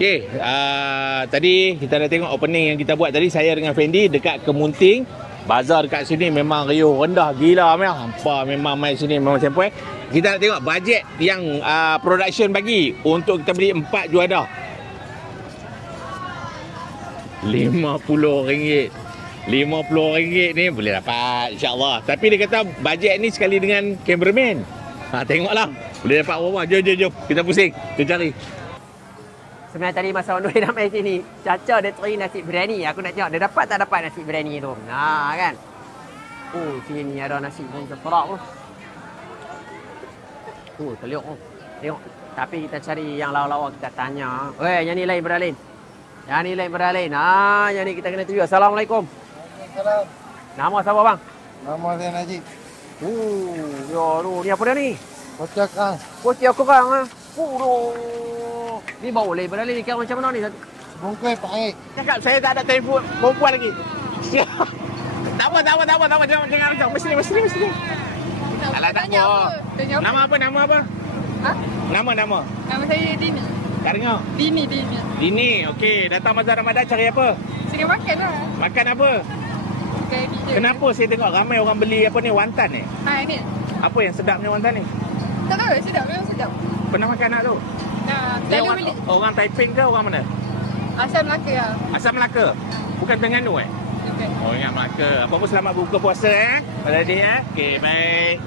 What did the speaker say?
Okey, tadi kita dah tengok opening yang kita buat tadi, saya dengan Fendi dekat Kemunting. Bazar dekat sini memang riuh, rendah gila memang. Hampa memang main sini memang sempoi. Kita nak tengok bajet yang production bagi untuk kita beli 4 juadah. RM50. RM50 ni boleh dapat insya-Allah. Tapi dia kata bajet ni sekali dengan cameraman. Tengoklah. Boleh dapat berapa? Jom. Kita pusing. Kita cari. Sebenarnya tadi masa on the way nak main sini, Caca dia try nasi biryani. Aku nak tengok dia dapat tak dapat nasi biryani tu. Nah kan. Oh, sini ada nasi pun seperak tu. Teliuk tu. Tengok. Tapi kita cari yang lawa-lawa, kita tanya. Weh, yang ni lain beralin. Yang ni lain beralin. Yang ni kita kena interview. Assalamualaikum. Waalaikumsalam. Nama siapa bang? Nama saya Najib. Ni apa dia ni? Kocak Kang. Kocak kurang ah. Ni bau boleh beralin ni kira macam mana ni? Bungkus pahit. Cakap saya tak ada telefon perempuan lagi. Tak apa. Jangan macam mesti. Alah tak apa. Nama apa? Ha? Nama. Nama saya Dini. Tak dengar. Dini. Okey, datang bazar Ramadan cari apa? Cari makan lah. Makan apa? Makan je. Kenapa saya tengok ramai orang beli apa ni, wonton ni? Ni. Apa yang sedapnya wonton ni? Tak tahu, sedap. Memang sedap. Pernah makan tak tu? Dia Selalu beli. orang Taiping ke orang mana? Asal Melaka lah. Asal Melaka? Bukan Terengganu Okay. Oh, ingat Melaka. Apa pun selamat buka puasa pada dia. Okey, baik.